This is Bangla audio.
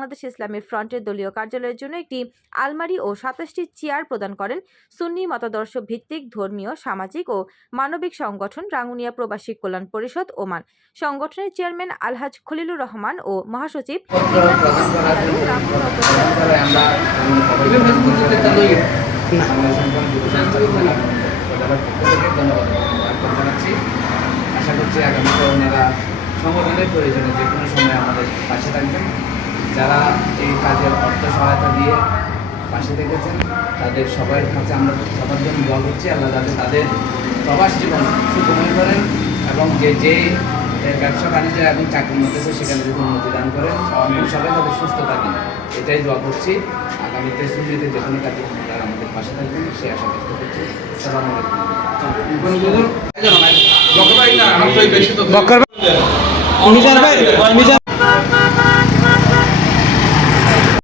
বাংলাদেশ ইসলামী ফ্রন্টের দলীয় কার্যালয়ের জন্য একটি আলমারি ও ২৭টি চেয়ার প্রদান করেন সুন্নি মতাদর্শ ভিত্তিক ধর্মীয়, সামাজিক ও মানবিক সংগঠন রাঙ্গুনিয়া প্রবাসী কল্যাণ পরিষদ ওমান। সংগঠনের চেয়ারম্যান আলহাজ খলিলুর রহমান ও মহাসচিব আশা করছি আগামীতে ওনারা সংগঠনের প্রয়োজনে যে কোনো সময় আমাদের পাশে থাকবেন। যারা এই কাজের অর্থ সহায়তা দিয়ে পাশে থেকেছেন তাদের সবার কাছে আমরা সবার জন্য দোয়া করছি। আল্লাহ যাতে তাদের প্রবাস জীবন সুখময় করেন এবং যে ব্যবসা বাণিজ্য এবং চাকরির মধ্যে সেখানে যদি উন্নতি দান করেন এবং সবাই তাদের সুস্থ থাকেন, এটাই দোয়া করছি। আগামীতে সুযোগে যে কোনো কাজে তারা আমাদের পাশে থাকবেন সে আশা ব্যক্ত করছি। আসসালামু আলাইকুম।